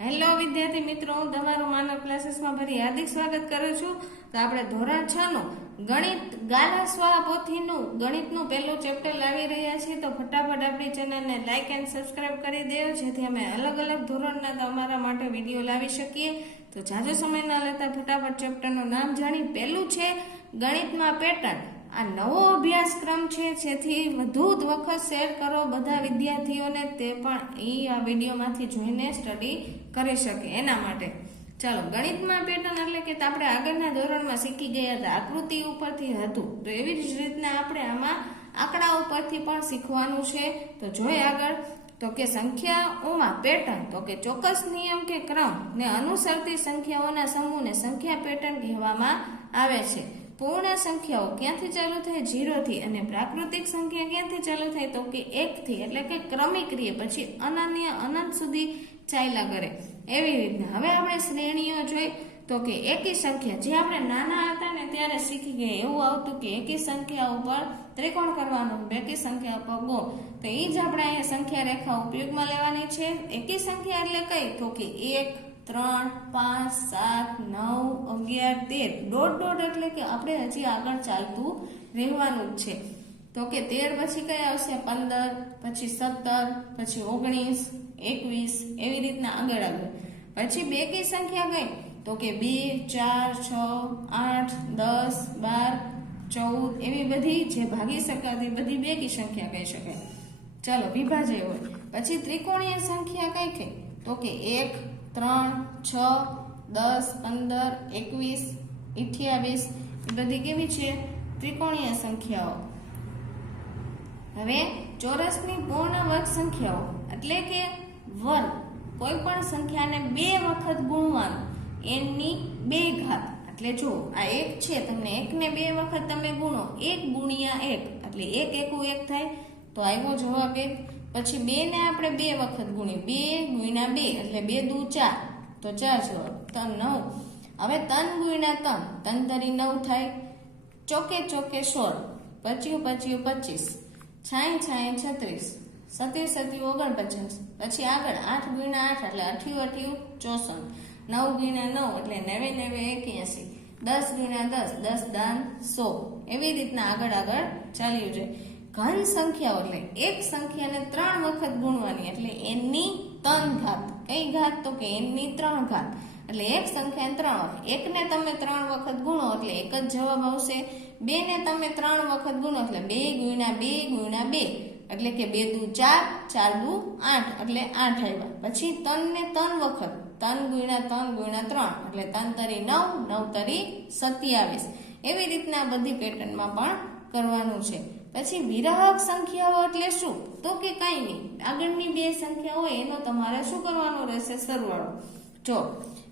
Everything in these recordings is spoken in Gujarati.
હેલો વિદ્યાર્થી મિત્રો, હું તમારું માનવ ક્લાસીસમાં ફરી હાર્દિક સ્વાગત કરું છું. તો આપણે ધોરણ 6 નું ગણિત ગાલા સ્વા પોથીનું ગણિતનું પહેલું ચેપ્ટર લાવી રહ્યા છીએ. તો ફટાફટ આપણી ચેનલને લાઈક એન્ડ સબસ્ક્રાઇબ કરી દેજો, જેથી અમે અલગ અલગ ધોરણના તમારા માટે વિડીયો લાવી શકીએ. તો જાજો સમય ન લેતા ફટાફટ ચેપ્ટરનું નામ જાણી. પહેલું છે ગણિતમાં પેટર્ન. આ નવો અભ્યાસક્રમ છે, જેથી વધુ વખત શેર કરો બધા વિદ્યાર્થીઓને, તે પણ આ વિડીયોમાંથી જોઈને સ્ટડી કરી શકે એના માટે. ચાલો, ગણિતમાં પેટર્ન એટલે કે આપણે આગળના ધોરણમાં શીખી ગયા હતા, આકૃતિ ઉપરથી હતું, તો એવી જ રીતના આપણે આમાં આંકડા ઉપરથી પણ શીખવાનું છે. તો જોઈએ આગળ. તો કે સંખ્યાઓમાં પેટર્ન, તો કે ચોક્કસ નિયમ કે ક્રમ ને અનુસરતી સંખ્યાઓના સમૂહને સંખ્યા પેટર્ન કહેવામાં આવે છે. પૂર્ણ સંખ્યાઓ ક્યાંથી ચાલુ થાય? 0 થી. અને પ્રાકૃતિક સંખ્યા ક્યાંથી ચાલુ થાય? તો કે 1 થી, એટલે કે ક્રમિક રહે, પછી અનન્ય અનંત સુધી ચાલ્યા કરે. એવી રીતના હવે આપણે શ્રેણીઓ જોઈ. તો કે એકી સંખ્યા, જે આપણે નાના હતા ને ત્યારે શીખી ગયા, એવું આવતું કે એકી સંખ્યા ઉપર ત્રિકોણ કરવાનું, બેકી સંખ્યા ઉપર ગોળ. તો એ જ આપણે અહીંયા સંખ્યા રેખા ઉપયોગમાં લેવાની છે. એકી સંખ્યા એટલે કઈ? તો કે 1, 3, 5, 7, 9, 11, 13. ડોટ ડોટ એટલે કે આપણે હજી આગળ ચાલતું રહેવાનું જ છે. તો કે 13 પછી કઈ આવશે? 15, પછી 17, પછી 19, 21, એવી રીતના આગળ આગળ. પછી બેકી સંખ્યા કઈ? તો કે 2, 4, 6, 8, 10, 12, 14, એવી બધી જે ભાગી શકાતી બધી બેકી સંખ્યા કહી શકાય. ચાલો, વિભાજ્ય હોય. પછી ત્રિકોણીય સંખ્યા કઈ કઈ? તો કે 1, 3, 6, 10, 15, 21, 28, એ બધી કેવી છે? ત્રિકોણીય સંખ્યાઓ. હવે ચોરસની પૂર્ણ વર્ગ સંખ્યાઓ એટલે કે વર્ગ, કોઈ પણ સંખ્યાને 2 વખત ગુણવાનું, એની 2 ઘાત. એટલે જો આ 1 છે, તમને 1 ને 2 વખત તમે ગુણો, 1 ગુણ્યા 1 એટલે 1 એકુ 1 થાય, તો આવ્યો જવાબ 1. પછી 2 ને આપણે 2 વખત ગુણીએ, 2 ગુણ્યા 2 એટલે 2 દુ 4, તો 4 જવાબ. 9. હવે 3 ગુણ્યા 3, 3 તરી 9 થાય. ચોકે ચોકે 16, 25 25, 6 36, 37 49. પછી આગળ 8 ગુણ્યા 8 એટલે 8 64, 9 ગુણ્યા 9 એટલે 9 81, 10 ગુણ્યા 10 10 દાન 100. એવી રીતના આગળ આગળ ચાલ્યું છે. ઘન સંખ્યાઓ એટલે એક સંખ્યાને 3 વખત ગુણવાની, એટલે એની 3 ઘાત. કઈ ઘાત? તો કે એની 3 ઘાત. એટલે એક સંખ્યાને 3 વખત. એકને તમે 3 વખત ગુણો એટલે એક જ જવાબ આવશે. 2 ને તમે 3 વખત ગુણો એટલે 2 ગુણ્યા 2 ગુણ્યા 2, એટલે કે 2 દુ 4, 4 દુ 8, એટલે 8 આવ્યા. પછી 3 ને 3 વખત, 3 ગુણ્યા 3 ગુણ્યા 3, એટલે 3 તરી 9, 9 તરી 27. એવી રીતના બધી પેટર્નમાં પણ કરવાનું છે. પછી વિરહક સંખ્યાઓ એટલે શું? તો કે કઈ નહીં, આગળની 2 સંખ્યા હોય એનો તમારે શું કરવાનો રહેશે? સરવાળો. જો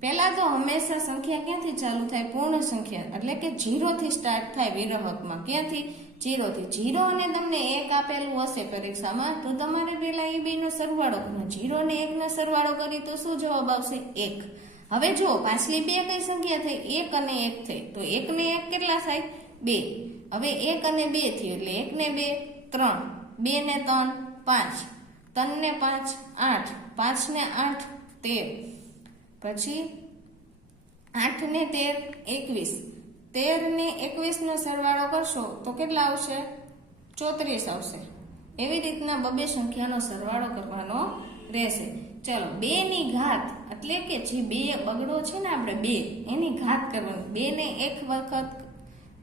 પહેલા તો હંમેશા સંખ્યા ક્યાંથી ચાલુ થાય? પૂર્ણ સંખ્યા એટલે કે 0 થી સ્ટાર્ટ થાય વિરહકમાં. ક્યાંથી? 0 થી. 0 અને તમને 1 આપેલું હશે પરીક્ષામાં, તો તમારે પહેલા એ બેનો સરવાળો કરવાનો. 0 ને 1 નો સરવાળો કરી તો શું જવાબ આવશે? 1. હવે જો પાછલી 2 કઈ સંખ્યા થઈ? 1 અને 1 થઈ, તો 1 ને 1 કેટલા થાય? 2. હવે 1 અને 2 થયું એટલે 1 ને 2 3, 2 ને 3 5, 3 ને 5 8, 5 ને 8 13, પછી 8 ને 13 21, 13 ને 21 નો સરવાળો કરશો તો કેટલા આવશે? 34 આવશે. એવી રીતના બબે સંખ્યાનો સરવાળો કરવાનો રહેશે. ચલો, 2 ની ઘાત એટલે કે જે 2 બગડો છે ને આપણે 2, એની ઘાત કરવાની. 2 ને 1 વખત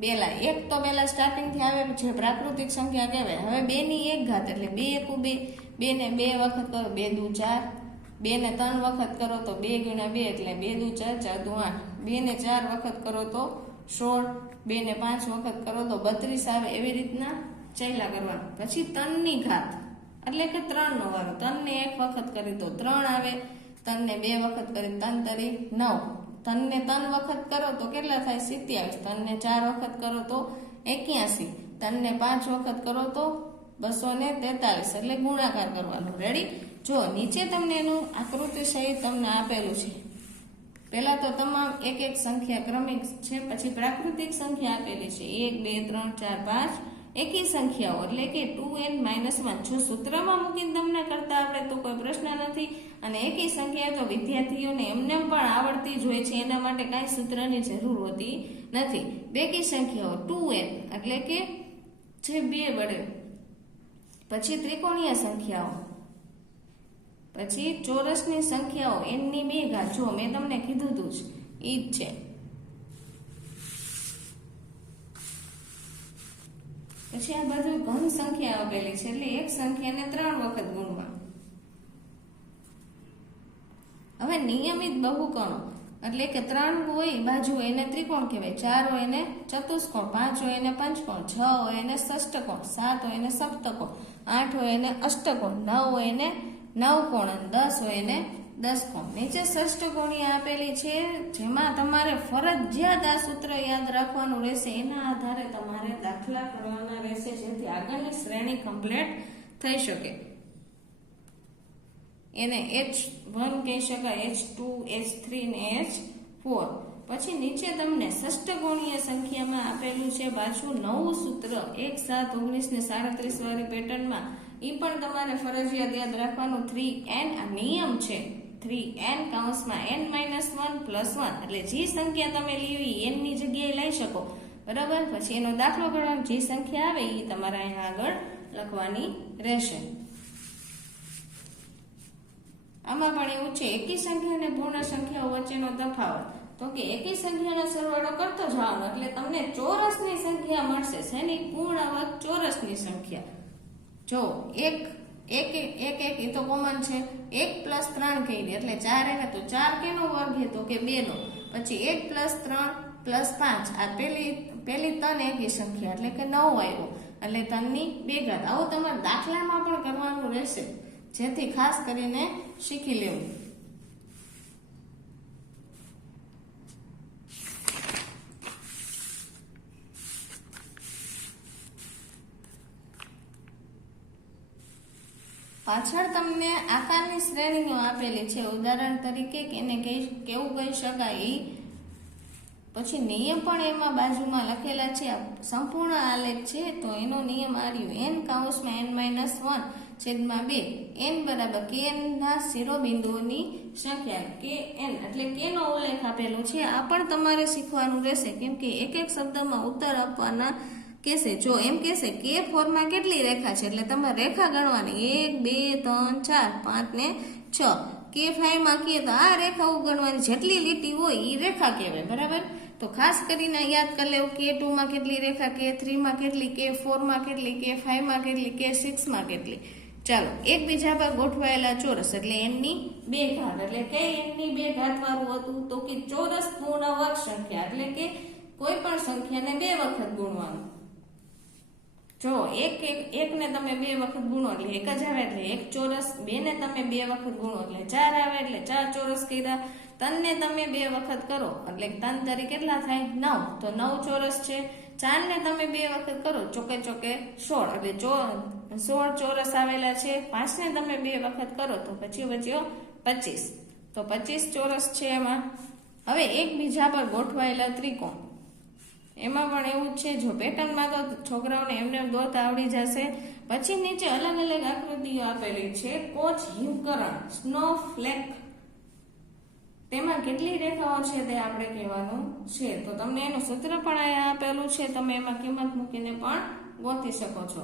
પેલા 1 તો પેલા સ્ટાર્ટિંગ થી આવે, જે પ્રાકૃતિક સંખ્યા કહેવાય. હવે 2 ની 1 ઘાત એટલે 2 એકુ 2, 2 ને 2 વખત કરો 2 દુ 4, 2 ને 3 વખત કરો તો 2 ગુણ્યા 2 એટલે 2 દુ 4, 4 દુ 8, 2 ને 4 વખત કરો તો 16, 2 ને 5 વખત કરો તો 32 આવે. એવી રીતના ચાલ્યા કરવાનું. પછી 3 ની ઘાત એટલે કે 3 નો વારો. 3 ને 1 વખત કરી તો 3 આવે, 3 ને 2 વખત કરી 3 તરી 9, 3 ને 3 વખત કરો તો કેટલા થાય? 27. 3 ને 4 વખત કરો તો 81, 3 ને 5 વખત કરો તો 243, એટલે ગુણાકાર કરવાનો. રેડી? જો નીચે તમને એનું આકૃતિ સહિત તમને આપેલું છે. પહેલા તો તમામ એક એક સંખ્યા ક્રમિક છે, પછી પ્રાકૃતિક સંખ્યા આપેલી છે 1 2 3 4 5 એકી સંખ્યાઓ એટલે કે 2n-1 જો સૂત્રમાં મૂકીને તમને કરતા આવડે તો કોઈ પ્રશ્ન નથી, અને એકી સંખ્યા તો વિદ્યાર્થીઓને એમને પણ આવડતી જ હોય છે, એના માટે કાંઈ સૂત્રની જરૂર હોતી નથી. બેકી સંખ્યાઓ 2n એટલે કે જે 2 વડે, પછી ત્રિકોણીય સંખ્યાઓ, પછી ચોરસની સંખ્યાઓ n ની 2 ઘાત, જો મેં તમને કીધું હતું જ ઈ જ છે. પછી આ બધું ઘન સંખ્યા આપેલી છે એટલે એક સંખ્યાને 3 વખત ગુણવા. હવે નિયમિત બહુકોણો એટલે કે 3 હોય બાજુ એને ત્રિકોણ કહેવાય, 4 હોય એને ચતુષ્કોણ, 5 હોય એને પંચકોણ, 6 હોય એને ષષ્ઠકોણ, 7 હોય એને સપ્તકોણ, 8 હોય એને અષ્ટકોણ, 9 હોય એને નવકોણ, અને 10 હોય એને દસકોણ. નીચે ષષ્ઠકોણીય આપેલી છે જેમાં તમારે ફરજિયાત આ સૂત્ર યાદ રાખવાનું રહેશે, એના આધારે તમારે દાખલા કરવાના રહેશે જેથી આગળની શ્રેણી કમ્પ્લીટ થઈ શકે. એને H1 કહી શકાય, H2, H3 ને H4. પછી નીચે તમને ષષ્ઠકોણીય સંખ્યામાં આપેલું છે પાછું નવું સૂત્ર 1, 7, 19 ને 37 વાળી પેટર્નમાં. એ પણ તમારે ફરજિયાત યાદ રાખવાનું. 3n આ નિયમ છે, 3n કૌંસમાં n-1 + 1 એટલે જે સંખ્યા તમે લેવી n ની જગ્યાએ લઈ શકો, બરાબર. પછી એનો દાખલો ગણવાનો, જે સંખ્યા આવે એ તમારે અહીંયા આગળ લખવાની રહેશે. આમાં પણ એવું છે એકી સંખ્યા અને પૂર્ણ સંખ્યાઓ વચ્ચેનો તફાવત, તો કે એકી સંખ્યાનો સરવાળો કરતો જવાનો એટલે તમને ચોરસની સંખ્યા મળશે. શેની? પૂર્ણ વર્ગ ચોરસની સંખ્યા. જો એક એ તો કોમન છે, 1 + 3 કહી દે એટલે 4 એને, તો 4 કેનો વર્ગ છે? તો કે 2 નો. પછી 1 + 3 + 5 આ પેલી 3 એકી સંખ્યા એટલે કે 9 આવ્યો, એટલે 3 ની 2 ઘાત. આવું તમારે દાખલામાં પણ કરવાનું રહેશે જેથી ખાસ કરીને શીખી લેવું. પાછળ તમને આકારની શ્રેણીઓ આપેલી છે, ઉદાહરણ તરીકે એને કેવું કહી શકાય. પછી નિયમ પણ એમાં બાજુમાં લખેલા છે, સંપૂર્ણ આલેખ છે તો એનો નિયમ આ રહ્યો, n કૌંસમાં n-1 છેદમાં 2, n બરાબર kn ના શિરોબિંદુઓની સંખ્યા, kn એટલે k નો ઉલ્લેખ આપેલો છે. આ પણ તમારે શીખવાનું રહેશે કેમ કે એક એક શબ્દમાં ઉત્તર આપવાના કહેશે. જો એમ કહેશે કે ફોરમાં કેટલી રેખા છે એટલે તમારે રેખા ગણવાની, 1, 2, 3, 4, 5 ને 6. K5 માં કહીએ તો આ રેખાઓ ગણવાની, જેટલી લીટી હોય એ રેખા કહેવાય, બરાબર. તો ખાસ કરીને યાદ કરી લેવું, K2 માં કેટલી રેખા, K3 માં કેટલી, K4 માં કેટલી, K5 માં કેટલી, K6 માં કેટલી. ચાલો, એકબીજા પર ગોઠવાયેલા ચોરસ એટલે n ની 2 ઘાત, એટલે કઈ n ની 2 ઘાત વાળું હતું? તો કે ચોરસ પૂર્ણ વર્ગ સંખ્યા એટલે કે કોઈ પણ સંખ્યાને 2 વખત ગુણવાનું. જો એક ને તમે 2 વખત ગુણો એટલે 1 જ આવે, એટલે 1 ચોરસ. 2 ને તમે 2 વખત ગુણો એટલે 4 આવે, એટલે 4 ચોરસ કર્યા. 3 ને તમે 2 વખત કરો એટલે 3 તરી કેટલા થાય? 9, તો 9 ચોરસ છે. 4 ને તમે 2 વખત કરો ચોકે 16, એટલે 16 ચોરસ આવેલા છે. 5 ને તમે 2 વખત કરો તો પછી બચ્યો 25, તો 25 ચોરસ છે એમાં. હવે એકબીજા પર ગોઠવાયેલા ત્રિકોણ, એમાં પણ એવું જ છે. જો પેટર્નમાં તો છોકરાઓને એમને દોરતા આવડી જશે. પછી નીચે અલગ અલગ આકૃતિઓ આપેલી છે. કોચ હિમકરણ, સ્નો ફ્લેક, તેમાં કેટલી રેખાઓ છે તે આપણે કહેવાનું છે. તો તમને એનું સૂત્ર પણ અહીંયા આપેલું છે, તમે એમાં કિંમત મૂકીને પણ ગોતી શકો છો.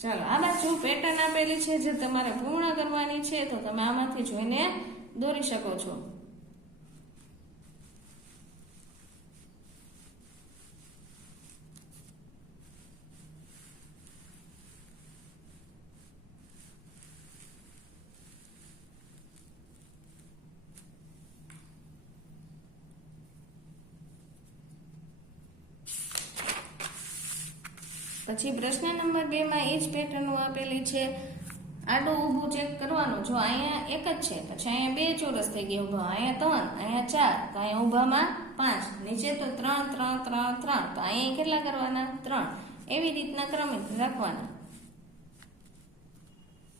ચાલો, આ બાજુ પેટર્ન આપેલી છે જે તમારે પૂર્ણ કરવાની છે, તો તમે આમાંથી જોઈને દોરી શકો છો. પછી પ્રશ્ન નંબર 2 માં એ જ પેટર્ન આપેલી છે. આડું ઊભું ચેક કરવાનું. જો અહીંયા 1 જ છે, પછી અહીંયા 2 ચોરસ થઈ ગયા ઊભા, અહીંયા 3, અહીંયા 4, તો અહીંયા ઊભામાં 5, નીચે તો 3, 3, 3, 3, તો અહીંયા કેટલા કરવાના? 3. એવી રીતના ક્રમિક રાખવાના.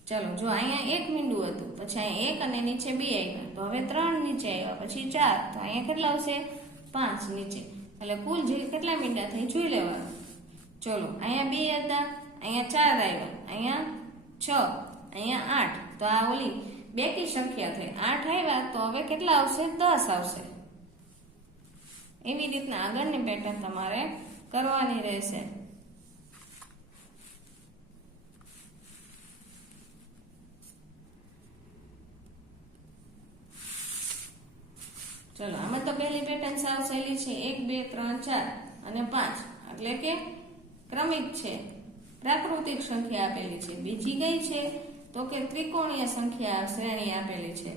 ચાલો, જો અહીંયા 1 મીંડું હતું, પછી અહીંયા 1 અને નીચે 2 આવ્યા, તો હવે 3 નીચે આવ્યા, પછી 4, તો અહીંયા કેટલા આવશે? 5 નીચે. એટલે કુલ કેટલા મીંડા થઈ જોઈ લેવાનું. ચલો અહીંયા 2 હતા, અહીંયા 4 આવ્યા, અહીંયા 6, અહીંયા 8. તો આ ઓલી બેકી સંખ્યા થઈ 8 આવ્યા, તો હવે કેટલા આવશે? 10 આવશે. એવી રીતના આગળની પેટર્ન તમારે કરવાની રહેશે. ચલો આમાં તો પહેલી પેટર્ન સાવ સહેલી છે. 1 2 3 4 અને 5 એટલે કે ક્રમિક છે, પ્રાકૃતિક સંખ્યા આપેલી છે. બીજી કઈ છે તો કે ત્રિકોણીય સંખ્યા શ્રેણી આપેલી છે.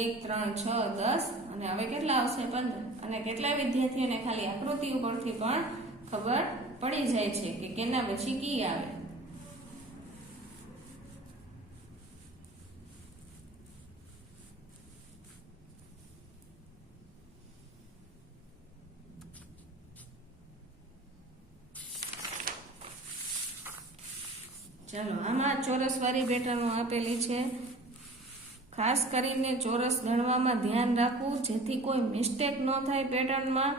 1 3 6 10 અને હવે કેટલા આવશે? 15. અને કેટલા વિદ્યાર્થીઓને ખાલી આકૃતિ ઉપરથી પણ ખબર પડી જાય છે કે કેના પછી કી આવે. ચાલો આમાં ચોરસ વાળી પેટર્નો આપેલી છે. ખાસ કરીને ચોરસ ગણવામાં ધ્યાન રાખવું જેથી કોઈ મિસ્ટેક ન થાય પેટર્નમાં,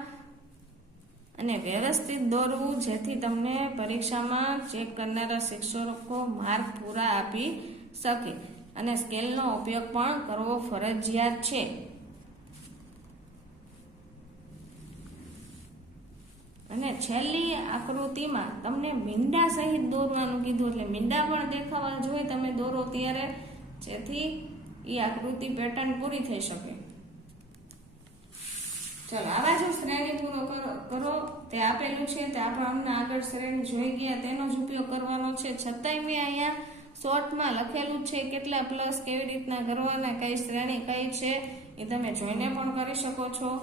અને વ્યવસ્થિત દોરવું જેથી તમને પરીક્ષામાં ચેક કરનારા શિક્ષકો માર્ક પૂરા આપી શકે. અને સ્કેલનો ઉપયોગ પણ કરવો ફરજિયાત છે. અને છેલ્લી આકૃતિમાં તમને મીંડા સહિત દોરવાનું કીધું, એટલે મીંડા પણ દેખાવા જોઈએ તમે દોરો ત્યારે, જેથી એ આકૃતિ પેટર્ન પૂરી થઈ શકે. ચલો આવા જો શ્રેણી પૂરો કરો તે આપેલું છે તે આપણે હમણાં આગળ શ્રેણી જોઈ ગયા તેનો જ ઉપયોગ કરવાનો છે. છતાંય મેં અહીંયા શોર્ટમાં લખેલું છે કેટલા પ્લસ કેવી રીતના કરવાના, કઈ શ્રેણી કઈ છે એ તમે જોઈને પણ કરી શકો છો.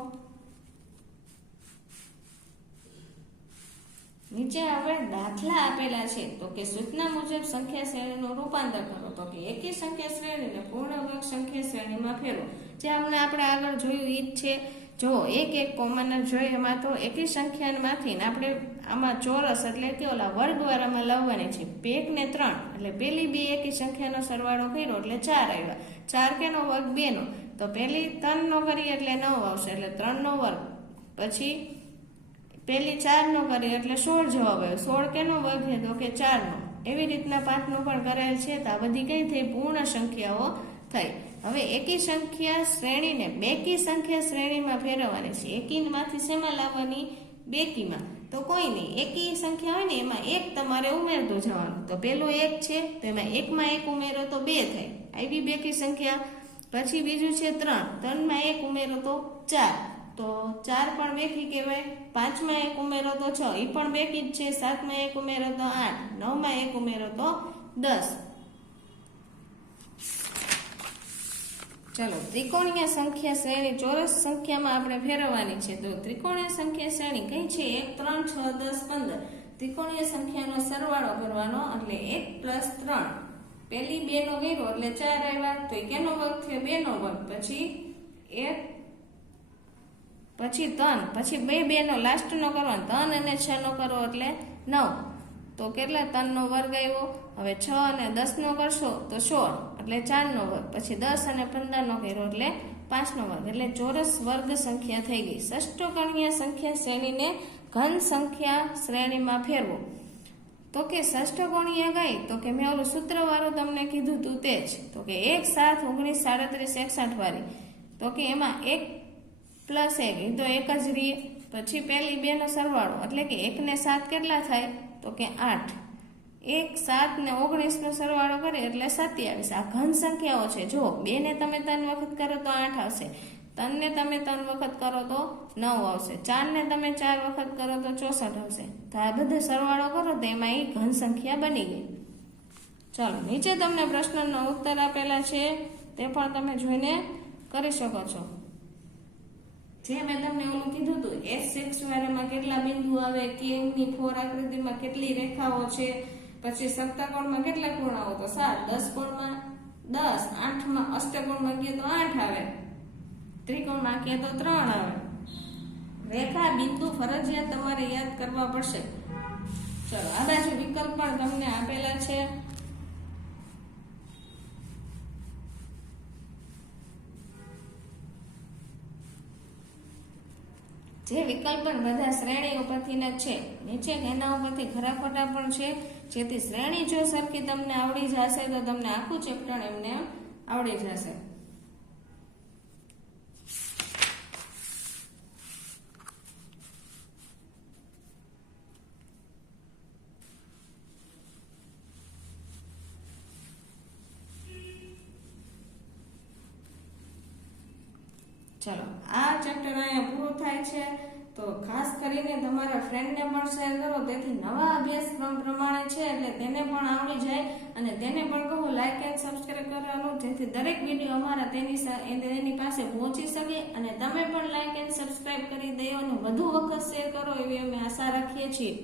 નીચે હવે દાખલા આપેલા છે. તો કે સૂચના મુજબ સંખ્યા શ્રેણીનું રૂપાંતર કરો. તો કે એકી સંખ્યા શ્રેણીને પૂર્ણ વર્ગ સંખ્યા શ્રેણીમાં ફેરવો. જે આપણે આગળ જોયું એ જ છે. જો એક કોમન જોઈએ એમાં તો એકી સંખ્યામાંથી આપણે આમાં ચોરસ એટલે કે ઓલા વર્ગવાળામાં લાવવાની છે. 1 ને 3 એટલે પેલી બે એકી સંખ્યાનો સરવાળો કર્યો એટલે 4 આવ્યા. 4 કેનો વર્ગ? 2 નો. તો પેલી 3 નો કરીએ એટલે 9 આવશે, એટલે 3 નો વર્ગ. પછી પેલી 4 નો કરીએ એટલે 16 જવાબ આવ્યો. 16 કેનો વર્ગ છે? તો કે 4 નો. એવી રીતના 5 નો પણ કરેલ છે. તો આ બધી કઈ થઈ? પૂર્ણ સંખ્યાઓ થઈ. હવે એકી સંખ્યા શ્રેણીને બેકી સંખ્યા શ્રેણીમાં ફેરવવાની છે. એકીમાંથી શેમાં લાવવાની? બેકીમાં. તો કોઈ નહીં, એકી સંખ્યા હોય ને એમાં 1 તમારે ઉમેરતું જવાનું. તો પેલું 1 છે તો એમાં 1 માં 1 ઉમેરો તો 2 થાય, આવી બેકી સંખ્યા. પછી બીજું છે 3, 3 માં 1 ઉમેરો તો 4, તો 4 પણ બેકી કહેવાય. 5 માં 1 ઉમેરો તો 6, એ પણ બેકી જ છે. 7 માં 1 ઉમેરો તો 8, 9 માં 1 ઉમેરો તો 10. ચલો ત્રિકોણીય સંખ્યા શ્રેણી ચોરસ સંખ્યામાં આપણે ફેરવવાની છે. તો ત્રિકોણીય સંખ્યા શ્રેણી કઈ છે? 1 3 6 10 15. ત્રિકોણીય સંખ્યાનો સરવાળો કરવાનો એટલે 1 + 3. પેલી 2 નો કર્યો એટલે 4 આવ્યા. તો કેનો વર્ગ થયો? 2 નો વર્ગ. પછી 1 પછી 3 પછી 2 નો લાસ્ટ નો કરવાનો. 3 અને 6 નો કરો એટલે 9. તો કેટલા? 3 નો વર્ગ આવ્યો. હવે 6 અને 10 નો કરશો તો 16 એટલે 4 નો વર્ગ. પછી 10 અને 15 નો કર્યો એટલે 5 નો વર્ગ. એટલે ચોરસ વર્ગ સંખ્યા થઈ ગઈ. ષષ્ઠકોણીય સંખ્યા શ્રેણીને ઘન સંખ્યા શ્રેણીમાં ફેરવો. તો કે ષષ્ઠકોણીય કઈ? તો કે મેં ઓલું સૂત્ર વાળું તમને કીધું તું તે જ. તો કે 1 7 19 37 61 વાળી. તો કે એમાં 1 + 1 એ તો 1 જ રહે. પછી પેલી 2 નો સરવાળો એટલે કે 1 ને 7 કેટલા થાય? તો કે 8. 1 7 ને 19 નો સરવાળો કરે એટલે 27. આ ઘન સંખ્યાઓ છે. જો 2 ને તમે 3 વખત કરો તો 8 આવશે, 3 ને તમે 3 વખત કરો તો 9 આવશે, 4 ને તમે 4 વખત કરો તો 64 આવશે. તો આ બધો સરવાળો કરો તો એમાં એ ઘન સંખ્યા બની ગઈ. ચાલો નીચે તમને પ્રશ્નનો ઉત્તર આપેલા છે તે પણ તમે જોઈને કરી શકો છો. જે મેં તમને ઓલું કીધું હતું S6 વાળામાં કેટલા બિંદુ આવે, કિંગની 4 આકૃતિમાં કેટલી રેખાઓ છે, પછી સપ્તકોણમાં કેટલા ખૂણાઓ? તો 7, 10 કોણમાં 10, 8માં અષ્ટકોણમાં કહે તો 8 આવે, ત્રિકોણમાં કહે તો 3 આવે. રેખા બિંદુ ફરજિયાત તમારે યાદ કરવા પડશે. ચલો આ બાજુ વિકલ્પ પણ તમને આપેલા છે. જે વિકલ્પ પણ બધા શ્રેણી ઉપરથી જ છે. નીચે એના ઉપરથી ખરા ખોટા પણ છે, જેથી શ્રેણી જો સરખી તમને આવડી જશે તો તમને આખું ચેપ્ટર એમને આવડી જશે. ચલો, આ ચેપ્ટર અહીંયા પૂરું થાય છે. તો ખાસ કરીને તમારા ફ્રેન્ડને પણ શેર કરો, તેથી નવા અભ્યાસક્રમ પ્રમાણે છે એટલે તેને પણ આવડી જાય, અને તેને પણ કહો લાઈક એન્ડ સબસ્ક્રાઇબ કરવાનું, જેથી દરેક વિડીયો અમારા તેની પાસે પહોંચી શકે, અને તમે પણ લાઈક એન્ડ સબસ્ક્રાઇબ કરી દો અને વધુ વખત શેર કરો એવી અમે આશા રાખીએ છીએ.